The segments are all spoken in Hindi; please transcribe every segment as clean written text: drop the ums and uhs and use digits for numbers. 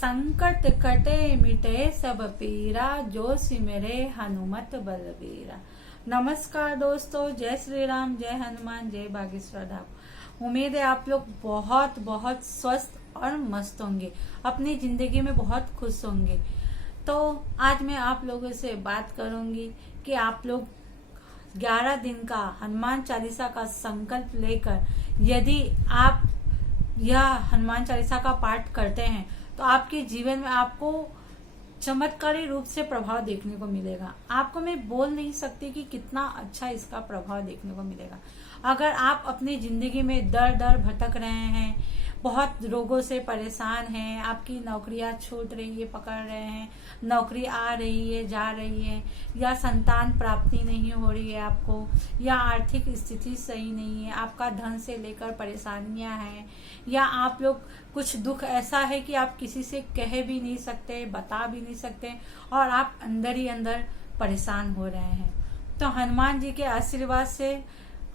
संकट कटे मिटे सब पीरा, जो सिमरे हनुमत बलबीरा। नमस्कार दोस्तों, जय श्री राम, जय हनुमान, जय बागेश्वर धाम। उम्मीद है आप लोग बहुत बहुत स्वस्थ और मस्त होंगे, अपनी जिंदगी में बहुत खुश होंगे। तो आज मैं आप लोगों से बात करूंगी कि आप लोग 11 दिन का हनुमान चालीसा का संकल्प लेकर यदि आप यह हनुमान चालीसा का पाठ करते हैं तो आपके जीवन में आपको चमत्कारी रूप से प्रभाव देखने को मिलेगा। आपको मैं बोल नहीं सकती कि कितना अच्छा इसका प्रभाव देखने को मिलेगा। अगर आप अपनी जिंदगी में दर दर भटक रहे हैं, बहुत रोगों से परेशान हैं, आपकी नौकरियां छूट रही है, पकड़ रहे हैं, नौकरी आ रही है, जा रही है, या संतान प्राप्ति नहीं हो रही है आपको, या आर्थिक स्थिति सही नहीं है, आपका धन से लेकर परेशानियां हैं, या आप लोग कुछ दुख ऐसा है कि आप किसी से कह भी नहीं सकते, बता भी नहीं सकते, और आप अंदर ही अंदर परेशान हो रहे हैं, तो हनुमान जी के आशीर्वाद से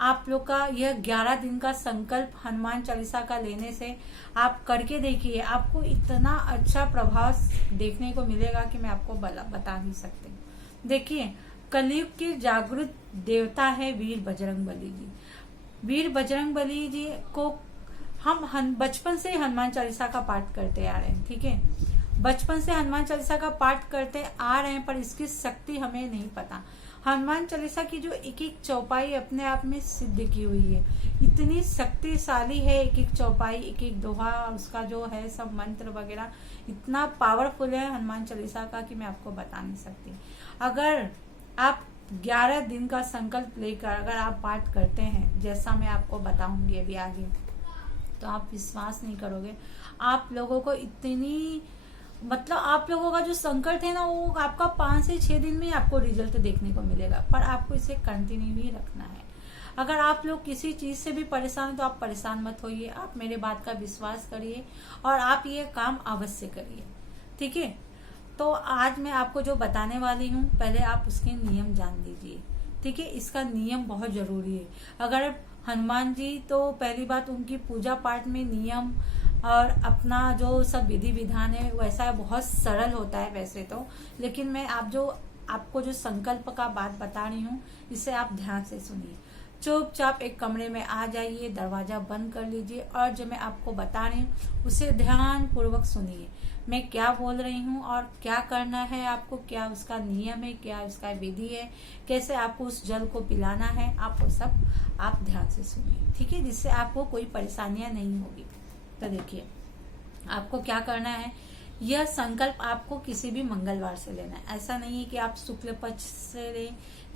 आप लोग का यह 11 दिन का संकल्प हनुमान चालीसा का लेने से आप करके देखिए। आपको इतना अच्छा प्रभाव देखने को मिलेगा कि मैं आपको बता नहीं सकती। देखिए, कलयुग के जागृत देवता है वीर बजरंगबली जी। वीर बजरंगबली जी को हम बचपन से हनुमान चालीसा का पाठ करते आ रहे हैं, ठीक है। बचपन से हनुमान चालीसा का पाठ करते आ रहे हैं, पर इसकी शक्ति हमें नहीं पता। हनुमान चालीसा की जो एक एक चौपाई अपने आप में सिद्ध की हुई है, इतनी शक्तिशाली है। एक एक चौपाई, एक एक दोहा, उसका जो है सब मंत्र वगैरह इतना पावरफुल है हनुमान चालीसा का कि मैं आपको बता नहीं सकती। अगर आप 11 दिन का संकल्प लेकर अगर आप पाठ करते हैं, जैसा मैं आपको बताऊंगी अभी आगे, तो आप विश्वास नहीं करोगे। आप लोगों को इतनी आप लोगों का जो संकट है ना, वो आपका 5 से 6 दिन में आपको रिजल्ट देखने को मिलेगा, पर आपको इसे कंटिन्यू ही रखना है। अगर आप लोग किसी चीज से भी परेशान हो तो आप परेशान मत होइए, आप मेरे बात का विश्वास करिए और आप ये काम अवश्य करिए, ठीक है। तो आज मैं आपको जो बताने वाली हूँ, पहले आप उसके नियम जान लीजिए, ठीक है। इसका नियम बहुत जरूरी है। अगर हनुमान जी, तो पहली बात उनकी पूजा पाठ में नियम और अपना जो सब विधि विधान है वैसा बहुत सरल होता है वैसे तो, लेकिन मैं आपको जो संकल्प का बात बता रही हूँ, इसे आप ध्यान से सुनिए। चुपचाप एक कमरे में आ जाइए, दरवाजा बंद कर लीजिए और जो मैं आपको बता रही हूँ उसे ध्यान पूर्वक सुनिए। मैं क्या बोल रही हूँ और क्या करना है आपको, क्या उसका नियम है, क्या उसका विधि है, कैसे आपको उस जल को पिलाना है, आप वो सब आप ध्यान से सुनिए, ठीक है, जिससे आपको कोई परेशानियां नहीं होगी। तो देखिए, आपको क्या करना है, यह संकल्प आपको किसी भी मंगलवार से लेना है। ऐसा नहीं है कि आप शुक्ल पक्ष से ले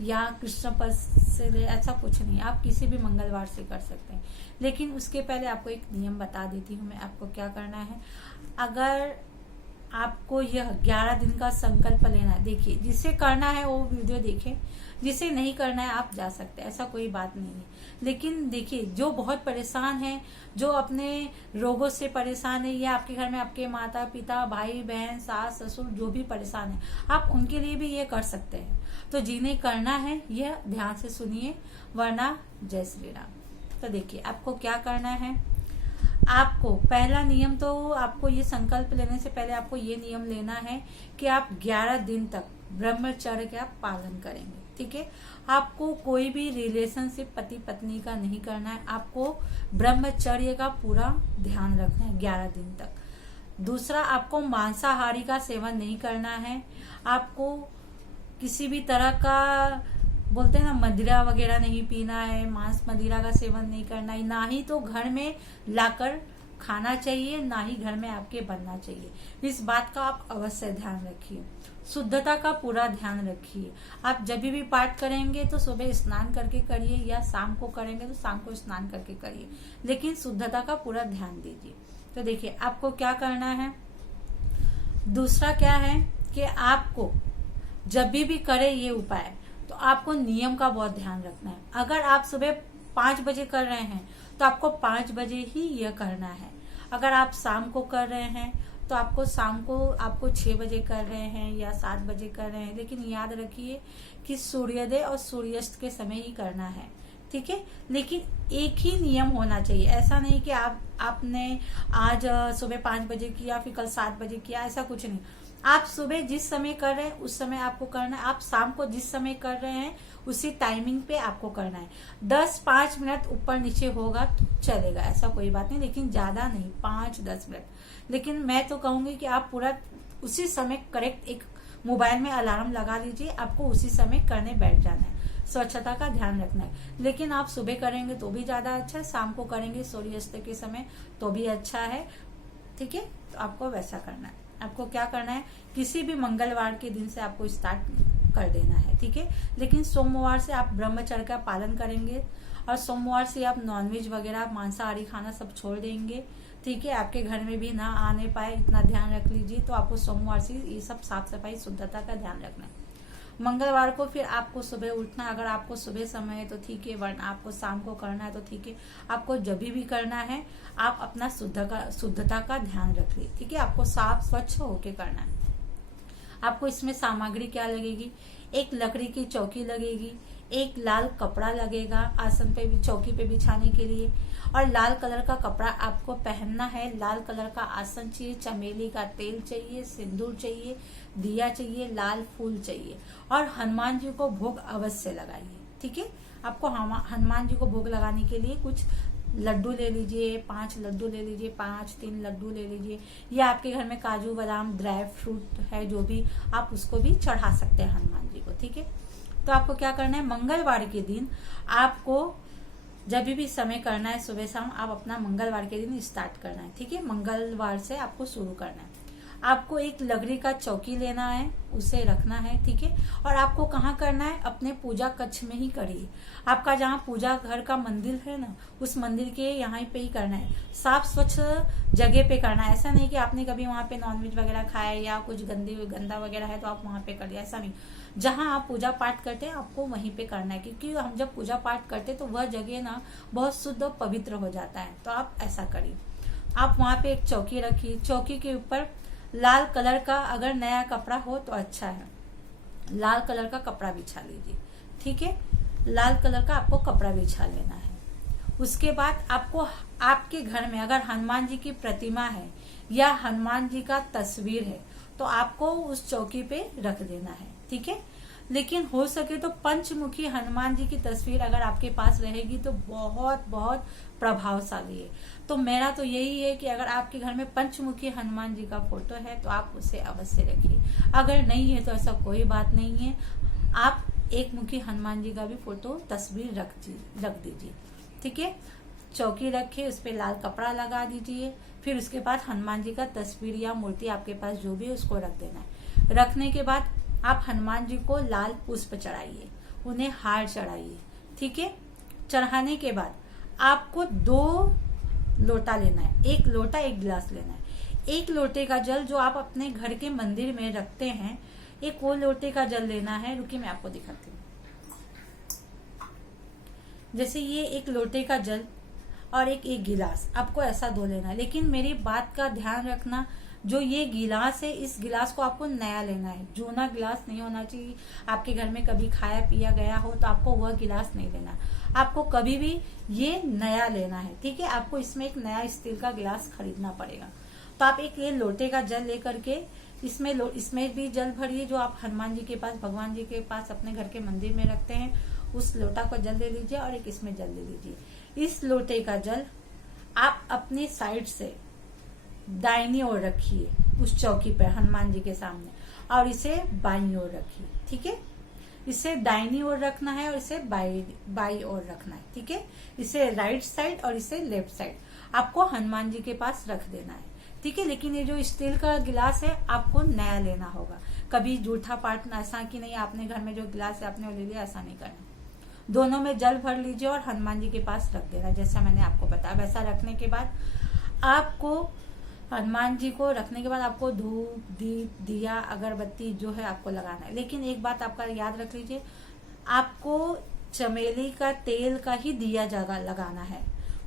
या कृष्ण पक्ष से ले, ऐसा कुछ नहीं। आप किसी भी मंगलवार से कर सकते हैं, लेकिन उसके पहले आपको एक नियम बता देती हूँ मैं आपको क्या करना है। अगर आपको यह 11 दिन का संकल्प लेना है, देखिए, जिसे करना है वो वीडियो देखें, जिसे नहीं करना है आप जा सकते हैं, ऐसा कोई बात नहीं है। लेकिन देखिए, जो बहुत परेशान है, जो अपने रोगों से परेशान है, या आपके घर में आपके माता पिता, भाई बहन, सास ससुर जो भी परेशान है, आप उनके लिए भी ये कर सकते हैं। तो जिन्हें करना है यह ध्यान से सुनिए, वरना जय श्री राम। तो देखिए, आपको क्या करना है। आपको पहला नियम, तो आपको ये संकल्प लेने से पहले आपको ये नियम लेना है कि आप 11 दिन तक ब्रह्मचर्य का पालन करेंगे, ठीक है। आपको कोई भी रिलेशनशिप पति पत्नी का नहीं करना है, आपको ब्रह्मचर्य का पूरा ध्यान रखना है 11 दिन तक। दूसरा, आपको मांसाहारी का सेवन नहीं करना है। आपको किसी भी तरह का, बोलते हैं ना, मदिरा वगैरह नहीं पीना है, मांस मदिरा का सेवन नहीं करना है, ना ही तो घर में लाकर खाना चाहिए, ना ही घर में आपके बनना चाहिए। इस बात का आप अवश्य ध्यान रखिए। शुद्धता का पूरा ध्यान रखिए। आप जब भी पाठ करेंगे तो सुबह स्नान करके करिए, या शाम को करेंगे तो शाम को स्नान करके करिए, लेकिन शुद्धता का पूरा ध्यान दीजिए। तो देखिए, आपको क्या करना है। दूसरा क्या है कि आपको जब भी करे ये उपाय, तो आपको नियम का बहुत ध्यान रखना है। अगर आप सुबह 5 बजे कर रहे हैं तो आपको 5 बजे ही यह करना है। अगर आप शाम को कर रहे हैं तो आपको शाम को 6 बजे कर रहे हैं या 7 बजे कर रहे हैं, लेकिन याद रखिए कि सूर्योदय और सूर्यास्त के समय ही करना है, ठीक है। लेकिन एक ही नियम होना चाहिए, ऐसा नहीं कि आपने आज सुबह 5 बजे किया फिर कल 7 बजे किया, ऐसा कुछ नहीं। आप सुबह जिस समय कर रहे हैं उस समय आपको करना है, आप शाम को जिस समय कर रहे हैं उसी टाइमिंग पे आपको करना है। 10-5 मिनट ऊपर नीचे होगा तो चलेगा, ऐसा कोई बात नहीं, लेकिन ज्यादा नहीं, 5-10 मिनट। लेकिन मैं तो कहूंगी कि आप पूरा उसी समय करेक्ट एक मोबाइल में अलार्म लगा लीजिए, आपको उसी समय करने बैठ जाना है। स्वच्छता का ध्यान रखना है। लेकिन आप सुबह करेंगे तो भी ज्यादा अच्छा है, शाम को करेंगे सूर्यास्त के समय तो भी अच्छा है, ठीक है। तो आपको वैसा करना है। आपको क्या करना है, किसी भी मंगलवार के दिन से आपको स्टार्ट कर देना है, ठीक है। लेकिन सोमवार से आप ब्रह्मचर्य का पालन करेंगे और सोमवार से आप नॉनवेज वगैरह मांसाहारी खाना सब छोड़ देंगे, ठीक है। आपके घर में भी ना आने पाए इतना ध्यान रख लीजिए। तो आपको सोमवार से ये सब साफ सफाई शुद्धता का ध्यान रखना है। मंगलवार को फिर आपको सुबह उठना, अगर आपको सुबह समय है तो ठीक है, वरना आपको शाम को करना है तो ठीक है। आपको जब भी करना है आप अपना शुद्धता का ध्यान रखिए, ठीक है। आपको साफ स्वच्छ होके करना है। आपको इसमें सामग्री क्या लगेगी, एक लकड़ी की चौकी लगेगी, एक लाल कपड़ा लगेगा आसन पे भी, चौकी पे बिछाने के लिए, और लाल कलर का कपड़ा आपको पहनना है। लाल कलर का आसन चाहिए, चमेली का तेल चाहिए, सिंदूर चाहिए, दिया चाहिए, लाल फूल चाहिए, और हनुमान जी को भोग अवश्य लगाइए, ठीक है। आपको हनुमान जी को भोग लगाने के लिए कुछ लड्डू ले लीजिए, 5 लड्डू ले लीजिए, 3 लड्डू ले लीजिए, या आपके घर में काजू बादाम ड्राई फ्रूट है जो भी, आप उसको भी चढ़ा सकते हैं हनुमान जी को, ठीक है। तो आपको क्या करना है, मंगलवार के दिन आपको जब भी समय करना है सुबह शाम, आप अपना मंगलवार के दिन स्टार्ट करना है, ठीक है। मंगलवार से आपको शुरू करना है। आपको एक लकड़ी का चौकी लेना है, उसे रखना है, ठीक है। और आपको कहाँ करना है, अपने पूजा कक्ष में ही करिए। आपका जहाँ पूजा घर का मंदिर है ना, उस मंदिर के यहाँ पे ही करना है, साफ स्वच्छ जगह पे करना है। ऐसा नहीं कि आपने कभी वहाँ पे नॉनवेज वगैरह खाया या कुछ गंदा वगैरह है तो आप वहाँ पे कर दिया, ऐसा नहीं। जहाँ आप पूजा पाठ करते हैं आपको वहीं पे करना है, क्योंकि हम जब पूजा पाठ करते हैं तो वह जगह ना बहुत शुद्ध और पवित्र हो जाता है। तो आप ऐसा करिए। आप वहाँ पे एक चौकी रखिए, चौकी के ऊपर लाल कलर का अगर नया कपड़ा हो तो अच्छा है, लाल कलर का कपड़ा बिछा लीजिए, ठीक है। लाल कलर का आपको कपड़ा बिछा लेना है। उसके बाद आपको आपके घर में अगर हनुमान जी की प्रतिमा है या हनुमान जी का तस्वीर है तो आपको उस चौकी पे रख देना है, ठीक है। लेकिन हो सके तो पंचमुखी हनुमान जी की तस्वीर अगर आपके पास रहेगी तो बहुत बहुत प्रभावशाली है। तो मेरा तो यही है कि अगर आपके घर में पंचमुखी हनुमान जी का फोटो है तो आप उसे अवश्य रखिए। अगर नहीं है तो ऐसा कोई बात नहीं है, आप एक मुखी हनुमान जी का भी फोटो तस्वीर रख दीजिए, ठीक है। चौकी रखिए, उस पर लाल कपड़ा लगा दीजिए, फिर उसके बाद हनुमान जी का तस्वीर या मूर्ति आपके पास जो भी है उसको रख देना है। रखने के बाद आप हनुमान जी को लाल पुष्प चढ़ाइए, उन्हें हार चढ़ाइए, ठीक है। चढ़ाने के बाद आपको 2 लोटा लेना है, 1 लोटा 1 गिलास लेना है। 1 लोटे का जल जो आप अपने घर के मंदिर में रखते हैं, एक वो लोटे का जल लेना है। रुकिए मैं आपको दिखाती हूँ। जैसे ये 1 लोटे का जल और एक गिलास आपको ऐसा धो लेना है। लेकिन मेरी बात का ध्यान रखना, जो ये गिलास है इस गिलास को आपको नया लेना है, जूना गिलास नहीं होना चाहिए। आपके घर में कभी खाया पिया गया हो तो आपको वह गिलास नहीं लेना, आपको कभी भी ये नया लेना है, ठीक है। आपको इसमें एक नया स्टील का गिलास खरीदना पड़ेगा। तो आप एक ये लोटे का जल लेकर के इसमें भी जल भरिए, जो आप हनुमान जी के पास, भगवान जी के पास अपने घर के मंदिर में रखते हैं, उस लोटा को जल ले लीजिए और एक इसमें जल ले लीजिए। इस लोटे का जल आप अपने साइड से दाहिनी ओर रखिए उस चौकी पर हनुमान जी के सामने, और इसे बाईं ओर रखिए, ठीक है। इसे दाहिनी ओर रखना है और इसे बाई ओर रखना है, ठीक है। इसे राइट साइड और इसे लेफ्ट साइड आपको हनुमान जी के पास रख देना है, ठीक है। लेकिन ये जो स्टील का गिलास है आपको नया लेना होगा। कभी जूठा पाटना, ऐसा कि नहीं आपने घर में जो गिलास है आपने वो ले लिया, ऐसा नहीं करना। दोनों में जल भर लीजिए और हनुमान जी के पास रख देना, जैसा मैंने आपको बताया। वैसा रखने के बाद आपको हनुमान जी को रखने के बाद आपको धूप, दीप, दिया, अगरबत्ती जो है आपको लगाना है। लेकिन एक बात आपका याद रख लीजिए, आपको चमेली का तेल का ही दिया लगाना है।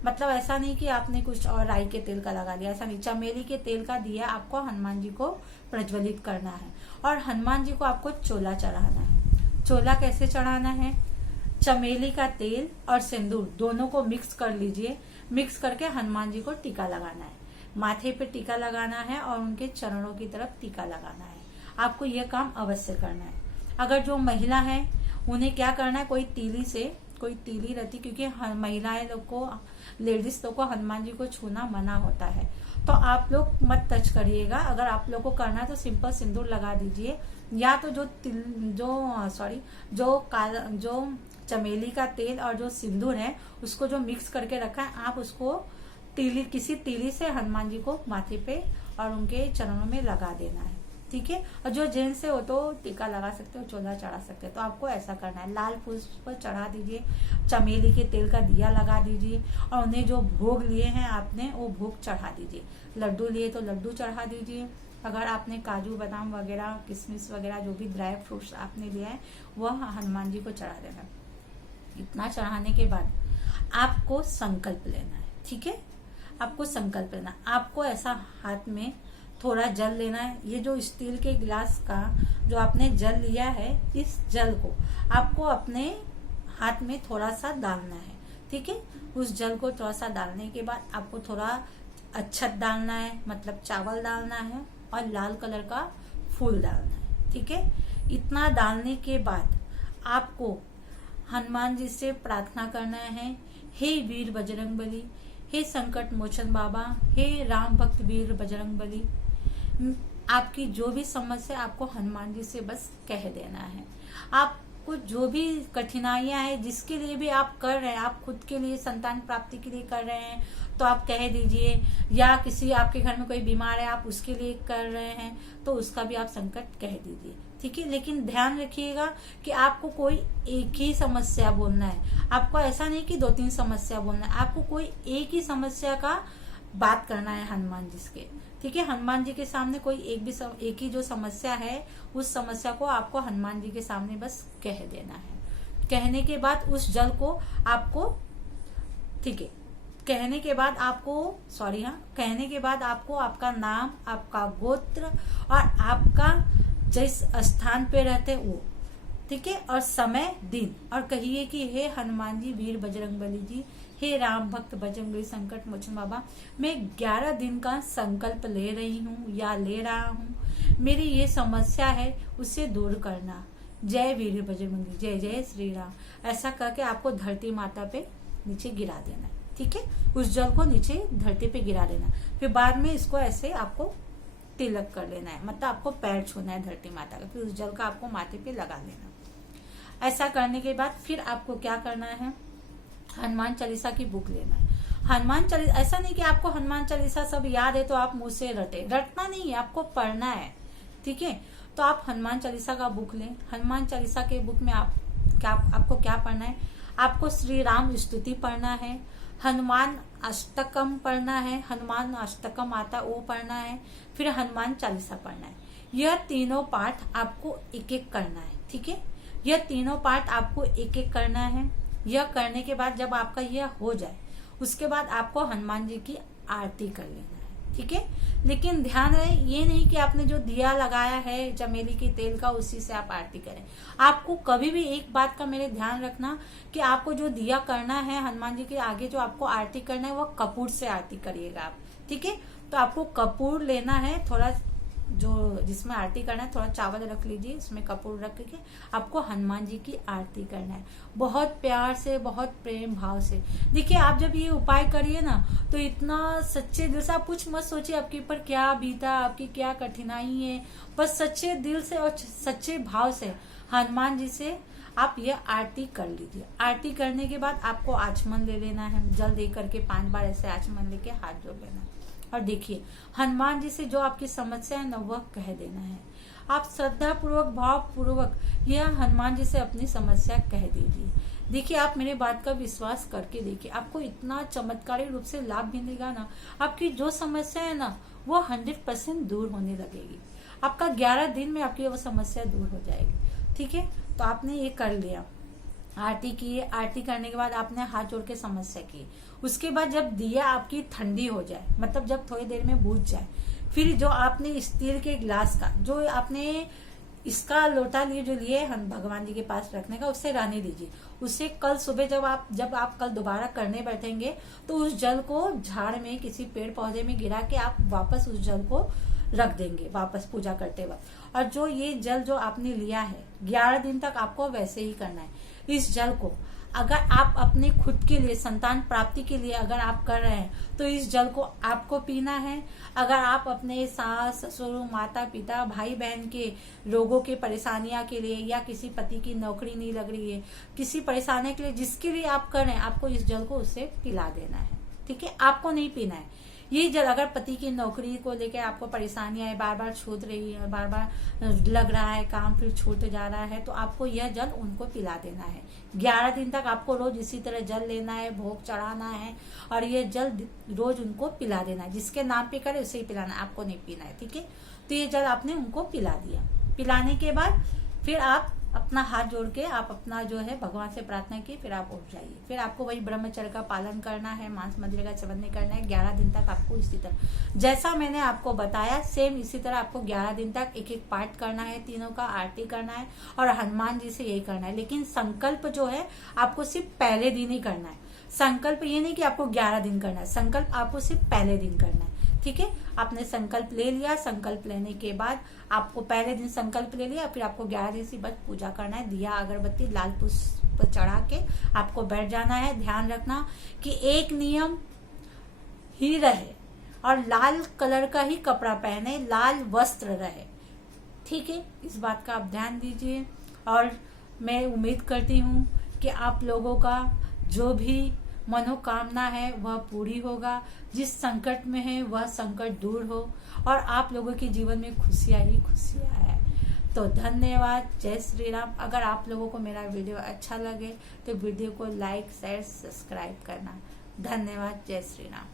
मतलब ऐसा नहीं कि आपने कुछ और राई के तेल का लगा लिया, ऐसा नहीं। चमेली के तेल का दिया आपको हनुमान जी को प्रज्वलित करना है। और हनुमान जी को आपको चोला चढ़ाना है। चोला कैसे चढ़ाना है, चमेली का तेल और सिंदूर दोनों को मिक्स कर लीजिए। मिक्स करके हनुमान जी को टीका लगाना है, माथे पे टीका लगाना है और उनके चरणों की तरफ टीका लगाना है। आपको यह काम अवश्य करना है। अगर जो महिला है उन्हें क्या करना है, कोई तीली रहती, क्योंकि महिलाएं लोग को, लेडीज लोग को हनुमान जी को छूना मना होता है, तो आप लोग मत टच करिएगा। अगर आप लोग को करना है तो सिंपल सिंदूर लगा दीजिए, या तो जो चमेली का तेल और जो सिंदूर है उसको जो मिक्स करके रखा है, आप उसको किसी तीली से हनुमान जी को माथे पे और उनके चरणों में लगा देना है। ठीक है। और जो जेंट्स है वो तो टीका लगा सकते हो, चोला चढ़ा सकते हो। तो आपको ऐसा करना है, लाल पुष्प पर चढ़ा दीजिए, चमेली के तेल का दिया लगा दीजिए और उन्हें जो भोग लिए हैं आपने वो भोग चढ़ा दीजिए। लड्डू लिए तो लड्डू चढ़ा दीजिए। अगर आपने काजू बादाम वगैरह, किशमिश वगैरह, जो भी ड्राई फ्रूट्स आपने लिया है वह हनुमान जी को चढ़ा देना। इतना चढ़ाने के बाद आपको संकल्प लेना है। ठीक है, आपको संकल्प लेना। आपको ऐसा हाथ में थोड़ा जल लेना है। ये जो स्टील के गिलास का जो आपने जल लिया है, इस जल को आपको अपने हाथ में थोड़ा सा डालना है। ठीक है, उस जल को थोड़ा सा डालने के बाद आपको थोड़ा अक्षत डालना है, मतलब चावल डालना है और लाल कलर का फूल डालना है। ठीक है, इतना डालने के बाद आपको हनुमान जी से प्रार्थना करना है, हे वीर बजरंगबली, हे संकट मोचन बाबा, हे राम भक्त वीर बजरंगबली, आपकी जो भी समस्या आपको हनुमान जी से बस कह देना है। आपको जो भी कठिनाइयां हैं, जिसके लिए भी आप कर रहे हैं, आप खुद के लिए संतान प्राप्ति के लिए कर रहे हैं तो आप कह दीजिए, या किसी आपके घर में कोई बीमार है आप उसके लिए कर रहे हैं तो उसका भी आप संकट कह दीजिए। ठीक है, लेकिन ध्यान रखिएगा कि आपको कोई एक ही समस्या बोलना है। आपको ऐसा नहीं कि 2-3 समस्या बोलना है, आपको कोई एक ही समस्या का बात करना है हनुमान जी के। ठीक है, हनुमान जी के सामने कोई एक ही जो समस्या है उस समस्या को आपको हनुमान जी के सामने बस कह देना है। कहने के बाद उस जल को आपको, ठीक है, कहने के बाद आपको आपका नाम, आपका गोत्र और आपका जिस स्थान पे रहते वो, ठीक है, और समय, दिन, और कहिए कि हे हनुमान जी वीर बजरंगबली जी, हे राम भक्त बजरंगबली संकट मोचन बाबा, मैं 11 दिन का संकल्प ले रही हूँ या ले रहा हूँ, मेरी ये समस्या है उसे दूर करना। जय वीर बजरंगबली, जय जय श्री राम। ऐसा करके आपको धरती माता पे नीचे गिरा देना है। ठीक है, उस जल को नीचे धरती पे गिरा देना। फिर बाद में इसको ऐसे आपको तिलक कर लेना है, मतलब आपको पैर छूना है धरती माता का, फिर उस जल का आपको माथे पे लगा लेना। ऐसा करने के बाद फिर आपको क्या करना है, हनुमान चालीसा की बुक लेना है। हनुमान चालीसा, ऐसा नहीं कि आपको हनुमान चालीसा सब याद है तो आप मुंह से रटना नहीं है, आपको पढ़ना है। ठीक है, तो आप हनुमान चालीसा का बुक लें। हनुमान चालीसा के बुक में आपको क्या पढ़ना है, आपको श्री राम स्तुति पढ़ना है, हनुमान अष्टकम पढ़ना है, हनुमान अष्टकम आता वो पढ़ना है, फिर हनुमान चालीसा पढ़ना है। यह तीनों पाठ आपको एक एक करना है। ठीक है, यह तीनों पाठ आपको एक एक करना है। यह करने के बाद जब आपका यह हो जाए उसके बाद आपको हनुमान जी की आरती कर लेना है। ठीक है, लेकिन ध्यान रहे ये नहीं कि आपने जो दिया लगाया है चमेली के तेल का उसी से आप आरती करें। आपको कभी भी एक बात का मेरे ध्यान रखना कि आपको जो दिया करना है हनुमान जी के आगे, जो आपको आरती करना है वो कपूर से आरती करिएगा आप। ठीक है, तो आपको कपूर लेना है, थोड़ा जो जिसमें आरती करना है थोड़ा चावल रख लीजिए, उसमें कपूर रख के आपको हनुमान जी की आरती करना है, बहुत प्यार से, बहुत प्रेम भाव से। देखिए आप जब ये उपाय करिए ना तो इतना सच्चे दिल से, आप कुछ मत सोचिए आपके ऊपर क्या बीता, आपकी क्या कठिनाई है, बस सच्चे दिल से और सच्चे भाव से हनुमान जी से आप ये आरती कर लीजिए। आरती करने के बाद आपको आचमन ले लेना है, जल दे करके 5 बार ऐसे आचमन लेके हाथ जोड़ लेना और देखिए हनुमान जी से जो आपकी समस्या है ना वह कह देना है। आप श्रद्धा पूर्वक, भाव पूर्वक यह हनुमान जी से अपनी समस्या कह दीजिए। देखिए आप मेरे बात का विश्वास करके देखिए, आपको इतना चमत्कारी रूप से लाभ मिलेगा ना, आपकी जो समस्या है ना वो 100% दूर होने लगेगी। आपका 11 दिन में आपकी वो समस्या दूर हो जाएगी। ठीक है, तो आपने ये कर लिया, आरती की। आरती करने के बाद आपने हाथ जोड़ के समस्या की। उसके बाद जब दिया आपकी ठंडी हो जाए, मतलब जब थोड़ी देर में बुझ जाए, फिर जो आपने स्टील के गिलास का जो आपने इसका लोटा लिए जो लिए हम भगवान जी के पास रखने का, उससे रहने दीजिए। उससे कल सुबह जब आप कल दोबारा करने बैठेंगे तो उस जल को झाड़ में किसी पेड़ पौधे में गिरा के आप वापस उस जल को रख देंगे वापस पूजा करते वक्त। और जो ये जल जो आपने लिया है 11 दिन तक आपको वैसे ही करना है। इस जल को अगर आप अपने खुद के लिए संतान प्राप्ति के लिए अगर आप कर रहे हैं तो इस जल को आपको पीना है। अगर आप अपने सास ससुर माता पिता भाई बहन के रोगों के परेशानियां के लिए, या किसी पति की नौकरी नहीं लग रही है, किसी परेशानी के लिए, जिसके लिए आप कर रहे हैं, आपको इस जल को उससे पिला देना है। ठीक है, आपको नहीं पीना है ये जल। अगर पति की नौकरी को लेकर आपको परेशानियां है, बार बार छूट रही है, बार बार लग रहा है काम फिर छूट जा रहा है, तो आपको यह जल उनको पिला देना है। 11 दिन तक आपको रोज इसी तरह जल लेना है, भोग चढ़ाना है और ये जल रोज उनको पिला देना है। जिसके नाम पे करे उसे ही पिलाना है, आपको नहीं पीना है। ठीक है, तो ये जल आपने उनको पिला दिया। पिलाने के बाद फिर आप अपना हाथ जोड़ के आप अपना जो है भगवान से प्रार्थना की, फिर आप उठ जाइए। फिर आपको वही ब्रह्मचर्य का पालन करना है, मांस मदिरा का सेवन नहीं करना है। 11 दिन तक आपको इसी तरह जैसा मैंने आपको बताया सेम इसी तरह आपको 11 दिन तक एक एक पाठ करना है, तीनों का आरती करना है और हनुमान जी से यही करना है। लेकिन संकल्प जो है आपको सिर्फ पहले दिन ही करना है। संकल्प ये नहीं कि आपको 11 दिन करना है, संकल्प आपको सिर्फ पहले दिन करना है। ठीक है, आपने संकल्प ले लिया। संकल्प लेने के बाद आपको पहले दिन संकल्प ले लिया, फिर आपको 11 दिन से बस पूजा करना है। दिया अगरबत्ती लाल पुष्प चढ़ा के आपको बैठ जाना है। ध्यान रखना कि एक नियम ही रहे और लाल कलर का ही कपड़ा पहने, लाल वस्त्र रहे। ठीक है, इस बात का आप ध्यान दीजिए और मैं उम्मीद करती हूँ कि आप लोगों का जो भी मनोकामना है वह पूरी होगा। जिस संकट में है वह संकट दूर हो और आप लोगों के जीवन में खुशियां ही खुशियां है। तो धन्यवाद, जय श्री राम। अगर आप लोगों को मेरा वीडियो अच्छा लगे तो वीडियो को लाइक शेयर सब्सक्राइब करना। धन्यवाद, जय श्री राम।